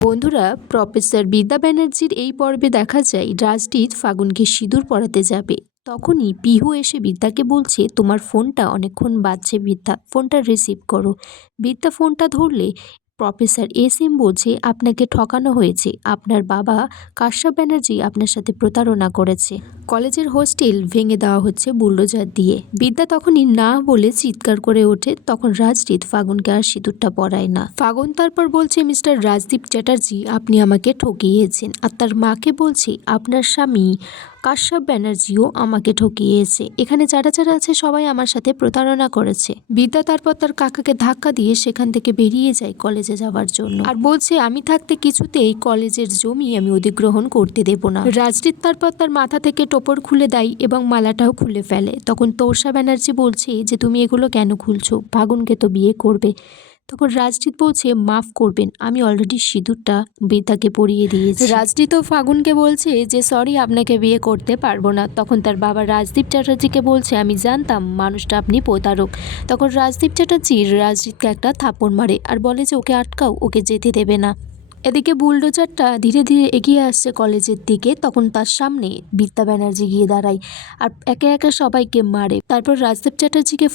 বন্ধুরা, প্রফেসর বিদ্যা ব্যানার্জির এই পর্বে দেখা যায় রাজদীপ ফাগুনকে সিঁদুর পরাতে যাবে। তখনই পিহু এসে বিদ্যাকে বলছে, তোমার ফোনটা অনেকক্ষণ বাজছে বিদ্যা, ফোনটা রিসিভ করো। বিদ্যা ফোনটা ধরলে প্রফেসর এস এম বলছে, আপনাকে ঠকানো হয়েছে, আপনার বাবা কাশ্যপ ব্যানার্জি আপনার সাথে প্রতারণা করেছে, কলেজের হোস্টেল ভেঙে দেওয়া হচ্ছে বুলডোজার দিয়ে। বিদ্যা তখনই না বলে চিৎকার করে ওঠে। তখন রাজদীপ ফাগুনকে আর সিঁদুরটা পরায় না। ফাগুন তারপর বলছে, মিস্টার রাজদীপ চ্যাটার্জি, আপনি আমাকে ঠকিয়েছেন। আর তার মাকে বলছে, আপনার স্বামী কাশ্যপ ব্যানার্জিও আমাকে ঠকিয়েছে, এখানে যারা যারা আছে সবাই আমার সাথে প্রতারণা করেছে। বিদ্যা তারপর তার কাকাকে ধাক্কা দিয়ে সেখান থেকে বেরিয়ে যায় কলেজে যাওয়ার জন্য, আর বলছে, আমি থাকতে কিছুতেই কলেজের জমি আমি অধিগ্রহণ করতে দেব না। রাজদীপ তারপর তার মাথা থেকে টোপর খুলে দেয় এবং মালাটাও খুলে ফেলে। তখন তোষা ব্যানার্জি বলছে যে, তুমি এগুলো কেন খুলছো, ফাগুনকে তো বিয়ে করবে। তখন রাজদীপ বলছে, মাফ করবেন, আমি অলরেডি সিঁদুরটা বিদ্যাকে পরিয়ে দিয়েছি। রাজদীপ ও ফাগুনকে বলছে যে, সরি, আপনাকে বিয়ে করতে পারবো না। তখন তার বাবা রাজদীপ চ্যাটার্জিকে বলছে, আমি জানতাম মানুষটা আপনি প্রতারক। তখন রাজদীপ চ্যাটার্জি রাজদীপকে একটা থাপ্পড় মারে আর বলে যে, ওকে আটকাও, ওকে যেতে দেবে না। এদিকে বুলডোজারটা ধীরে ধীরে এগিয়ে আসছে কলেজের দিকে। তখন তার সামনে বিদ্যা ব্যানার্জি গিয়ে দাঁড়ায় আর একে একে সবাইকে মারে। তারপর রাজদীপ চ্যাটার্জিকে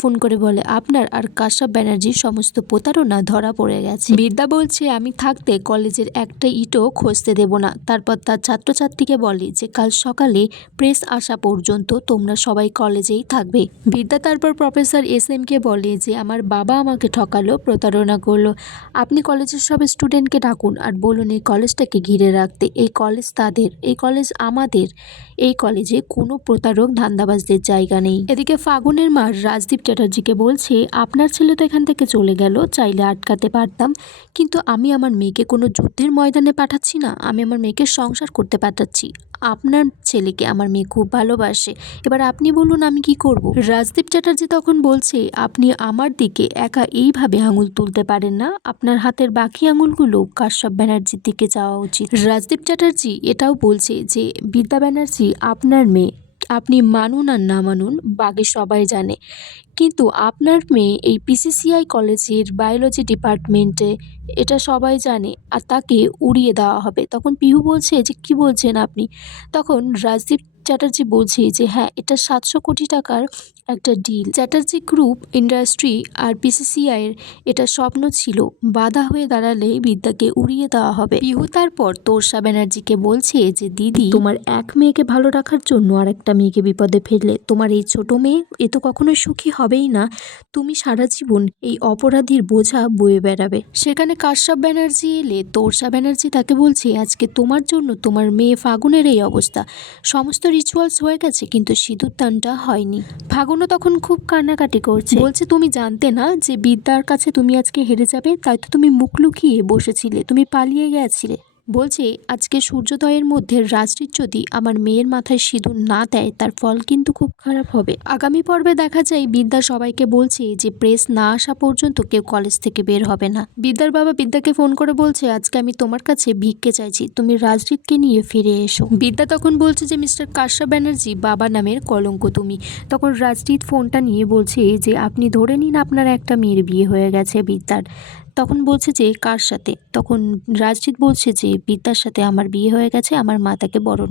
ফোন করে বলে, আপনার আর কাশ্যপ ব্যানার্জির সমস্ত প্রতারণা ধরা পড়ে গেছে। বিদ্যা বলছে, আমি থাকতে কলেজের একটা ইটও খসতে দেব না। তারপর তার ছাত্রছাত্রীকে বলে যে, কাল সকালে প্রেস আসা পর্যন্ত তোমরা সবাই কলেজেই থাকবে। বিদ্যা তারপর প্রফেসর এস এম কে বলে যে, আমার বাবা আমাকে ঠকালো, প্রতারণা করলো, আপনি কলেজের সব স্টুডেন্টকে ডাকুন আর বলুন এই কলেজটাকে ঘিরে রাখতে। এই কলেজ তাদের, এই কলেজ আমাদের, এই কলেজে কোনো প্রতারক ধান্দাবাজদের জায়গা নেই। এদিকে ফাগুনের মা রাজদীপ চ্যাটার্জিকে বলছে, আপনার ছেলে তো এখান থেকে চলে গেল, চাইলে আটকাতে পারতাম, কিন্তু আমি আমার মেয়েকে কোনো যুদ্ধের ময়দানে পাঠাচ্ছি না, আমি আমার মেয়েকে সংসার করতে পাঠাচ্ছি। আপনার ছেলেকে আমার মেয়ে খুব ভালোবাসে, এবার আপনি বলুন আমি কি করব। রাজদীপ চ্যাটার্জি তখন বলছে, আপনি আমার দিকে একা এইভাবে আঙুল তুলতে পারেন না, আপনার হাতের বাকি আঙুলগুলো কাশ্যপ ব্যানার্জির দিকে যাওয়া উচিত। রাজদীপ চ্যাটার্জি এটাও বলছে যে, বিদ্যা ব্যানার্জি আপনার মেয়ে, আপনি মানুন আর না মানুন বাকি সবাই জানে, কিন্তু আপনার মেয়ে এই পিসিসিআই কলেজের বায়োলজি ডিপার্টমেন্টে, এটা সবাই জানে, আর তাকে উড়িয়ে দেওয়া হবে। তখন পিহু বলছে যে, কি বলছেন আপনি। তখন রাজদীপ চ্যাটার্জি বলছে যে, হ্যাঁ, এটা 700 কোটি টাকার একটা ডিল, চ্যাটার্জি গ্রুপ ইন্ডাস্ট্রি আর পিসিসিআইয়ের এটা স্বপ্ন ছিল, বাধা হয়ে দাঁড়ালে বিদ্যাকে উড়িয়ে দেওয়া হবে। পিহু তারপর তোষা ব্যানার্জিকে বলছে যে, দিদি, তোমার এক মেয়েকে ভালো রাখার জন্য আর একটা মেয়েকে বিপদে ফেললে তোমার এই ছোট মেয়ে এ তো কখনোই সুখী হবেই না, তুমি সারা জীবন এই অপরাধীর বোঝা বয়ে বেড়াবে। সেখানে কাশ্যপ ব্যানার্জি এলে তোষা ব্যানার্জি তাকে বলছে, আজকে তোমার জন্য তোমার মেয়ে ফাগুনের এই অবস্থা, সমস্ত রিচুয়ালস হয়ে গেছে কিন্তু সিঁদুর দানটা হয়নি। ফাগুনও তখন খুব কান্নাকাটি করছে, বলছে, তুমি জানতে না যে বিদ্যার কাছে তুমি আজকে হেরে যাবে, তাই তো তুমি মুখ লুকিয়ে বসেছিলে, তুমি পালিয়ে গেছিলে। বলছে, আজকে সূর্যোদয়ের মধ্যে রাজদীপ যদি আমার মেয়ের মাথায় সিঁদুর না দেয় তার ফল কিন্তু খুব খারাপ হবে। আগামী পর্বে দেখা যায় বিদ্যা সবাইকে বলছে যে, প্রেস না আসা পর্যন্ত কেউ কলেজ থেকে বের হবে না। বিদ্যার বাবা বিদ্যাকে ফোন করে বলছে, আজকে আমি তোমার কাছে ভিক্ষে চাইছি, তুমি রাজদীপকে নিয়ে ফিরে এসো। বিদ্যা তখন বলছে যে, মিস্টার কাশ্যপ ব্যানার্জি, বাবা নামের কলঙ্ক তুমি। তখন রাজদীপ ফোনটা নিয়ে বলছে যে, আপনি ধরে নিন আপনার একটা মেয়ের বিয়ে হয়ে গেছে বিদ্যার। তখন বলছে যে, কার সাথে। তখন রাজদীপ বলছে যে, বিদ্যার সাথে আমার বিয়ে হয়ে গেছে, আমার মা তাকে বরণ